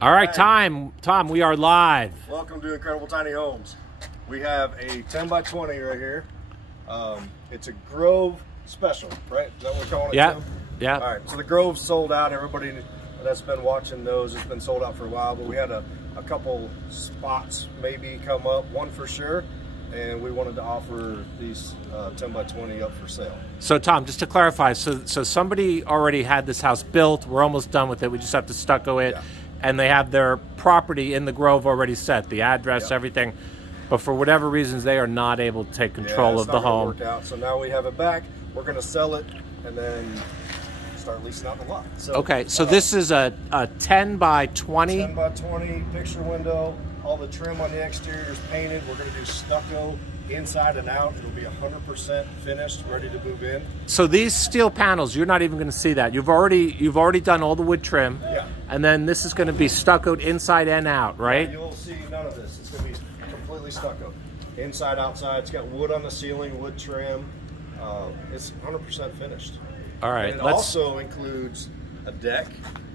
All right, Tom, we are live. Welcome to Incredible Tiny Homes. We have a 10 by 20 right here. It's a Grove special, right? Is that what we're calling it? Yeah, Tim? yeah. All right, so the Grove's sold out. Everybody that's been watching those, it's been sold out for a while, but we had a couple spots maybe come up, one for sure, and we wanted to offer these 10 by 20 up for sale. So Tom, just to clarify, so somebody already had this house built. We're almost done with it. We just have to stucco it. Yeah. And they have their property in the Grove already set, the address, yep, everything. But for whatever reasons, they are not able to take control of the home. Work out. So now we have it back. We're going to sell it and then start leasing out the lot. So, okay, so this is a 10 by 20? 10 by 20 picture window. All the trim on the exterior is painted. We're going to do stucco inside and out. It'll be 100% finished, ready to move in. So these steel panels, you're not even going to see that. You've already done all the wood trim. Yeah. And then this is going to be stuccoed inside and out, right? Yeah, you'll see none of this. It's going to be completely stucco. Inside, outside. It's got wood on the ceiling, wood trim. It's 100% finished. All right. And it also includes a deck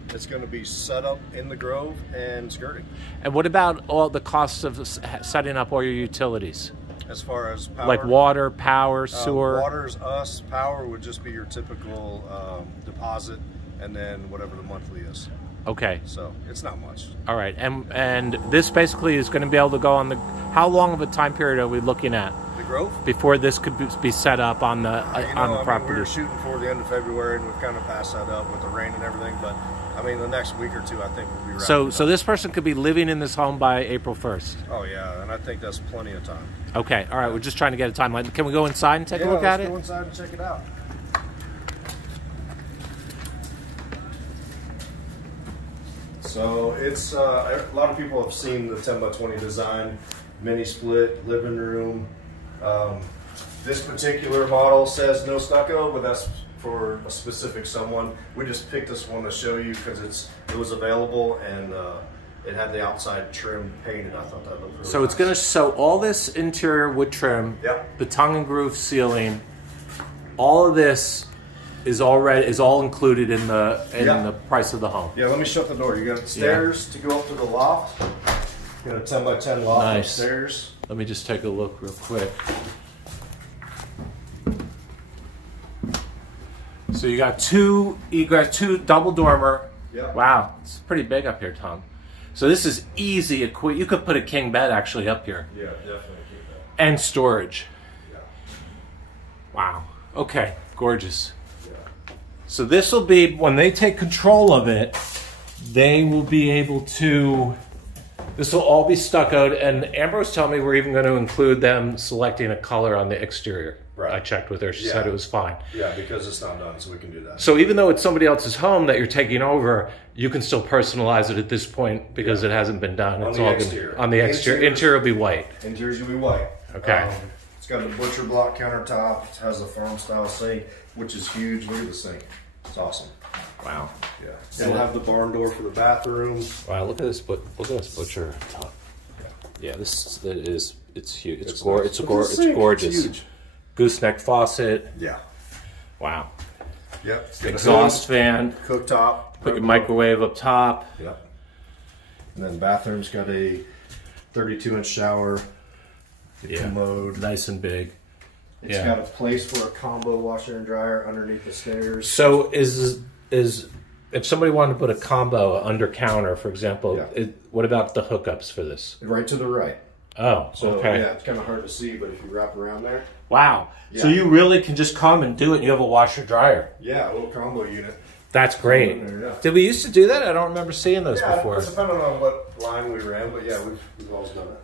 that's going to be set up in the Grove and skirting. And what about all the costs of setting up all your utilities? As far as power? Like water, power, sewer? Water's us. Power would just be your typical deposit and then whatever the monthly is. Okay. So it's not much. All right. And this basically is going to be able to go on the... How long of a time period are we looking at? The Grove? Before this could be set up on the property. We were shooting for the end of February and we've kind of passed that up with the rain and everything. But I mean, the next week or two, I think we'll be right. So this person could be living in this home by April 1st? Oh, yeah. And I think that's plenty of time. Okay. All right. We're just trying to get a timeline. Can we go inside and take a look at it? Yeah, let's go inside and check it out. So it's a lot of people have seen the 10 by 20 design, mini split, living room. This particular model says no stucco, but that's for a specific someone. We just picked this one to show you because it was available and it had the outside trim painted. I thought that looked really So nice. it's going to show all this interior wood trim, yep, the tongue and groove ceiling. All of this is all included in the price of the home. Yeah, let me shut the door. You got stairs to go up to the loft. You got a 10 by 10 loft upstairs. Let me just take a look real quick. So you got two double dormer. Yep. Wow, it's pretty big up here, Tom. So this is easy. You could put a king bed actually up here. Yeah, definitely king bed. And storage. Yeah. Wow. Okay, gorgeous. So this will be, when they take control of it, they will be able to, this will all be stuccoed, and Ambrose told me we're even going to include them selecting a color on the exterior. Right. I checked with her, she said it was fine. Yeah, because it's not done, so we can do that. So even though it's somebody else's home that you're taking over, you can still personalize it at this point because it hasn't been done. It's all exterior. On the exterior. Interior will be white. Interior will be white. Okay. It's got a butcher block countertop. It has a farm style sink, which is huge. Look at the sink. It's awesome. Wow. Yeah. We'll have the barn door for the bathroom. Wow, look at this butcher top. Yeah, it's huge. It's gorgeous. It's huge. Gooseneck faucet. Yeah. Wow. Yep. Exhaust fan. Cooktop. Put your microwave up top. Yep. And then bathroom's got a 32-inch shower. Commode. Nice and big. It's got a place for a combo washer and dryer underneath the stairs. So is if somebody wanted to put a combo under counter, for example, what about the hookups for this? Right to the right. Oh, so, okay. Yeah, it's kind of hard to see, but if you wrap around there. Wow. Yeah. So you really can just come and do it and you have a washer dryer. Yeah, a little combo unit. That's great. Did we used to do that? I don't remember seeing those before. Yeah, depending on what line we ran, but yeah, we've always done it.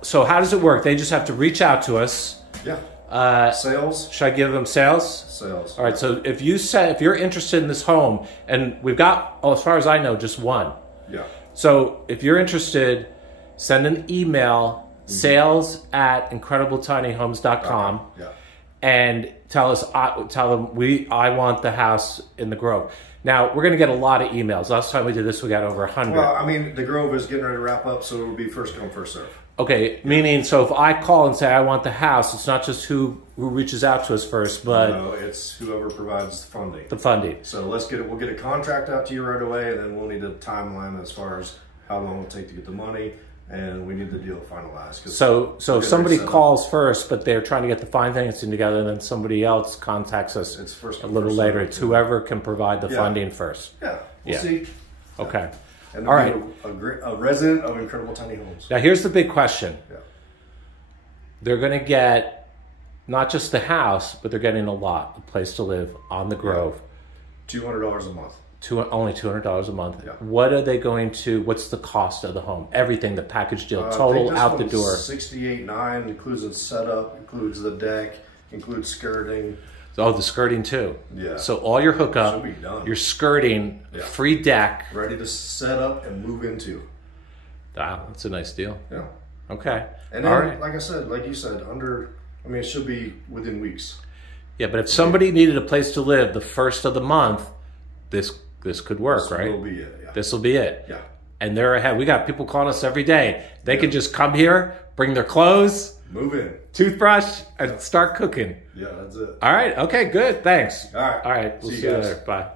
So how does it work? They just have to reach out to us. Yeah. Sales. Should I give them sales? Sales. All right. So if you're interested in this home, and we've got, as far as I know, just one. Yeah. So if you're interested, send an email, sales@incredibletinyhomes.com, and tell them I want the house in the Grove. Now, we're going to get a lot of emails. Last time we did this, we got over 100. Well, I mean, the Grove is getting ready to wrap up, so it will be first come, first serve. Okay, meaning, so if I call and say I want the house, it's not just who reaches out to us first, but no, it's whoever provides the funding. The funding. So we'll get a contract out to you right away, and then we'll need a timeline as far as how long it'll take to get the money, and we need the deal finalized. So if somebody calls first, but they're trying to get the financing together, and then somebody else contacts us a little later. It's whoever can provide the funding first. Yeah, we'll see. Okay. And all right. A resident of Incredible Tiny Homes. Now here's the big question. Yeah. They're going to get not just the house, but they're getting a lot, a place to live on the Grove. $200 a month. Only $200 a month. Yeah. What are they going to? What's the cost of the home? Everything, the package deal, total out the door. $68,900 includes a setup, includes the deck, includes skirting. Oh, the skirting too. Yeah. So all your hookup, should be done. Your skirting, free deck, ready to set up and move into. Wow, that's a nice deal. Yeah. Okay. And then, like I said, like you said, it should be within weeks. Yeah, but if somebody needed a place to live the first of the month, this could work, right? This will be it. Yeah. This will be it. Yeah. And they're ahead. We got people calling us every day. They can just come here, bring their clothes, move in, toothbrush, and start cooking. Yeah, that's it. All right. Okay, good. Thanks. All right. All right. We'll see you later. Bye.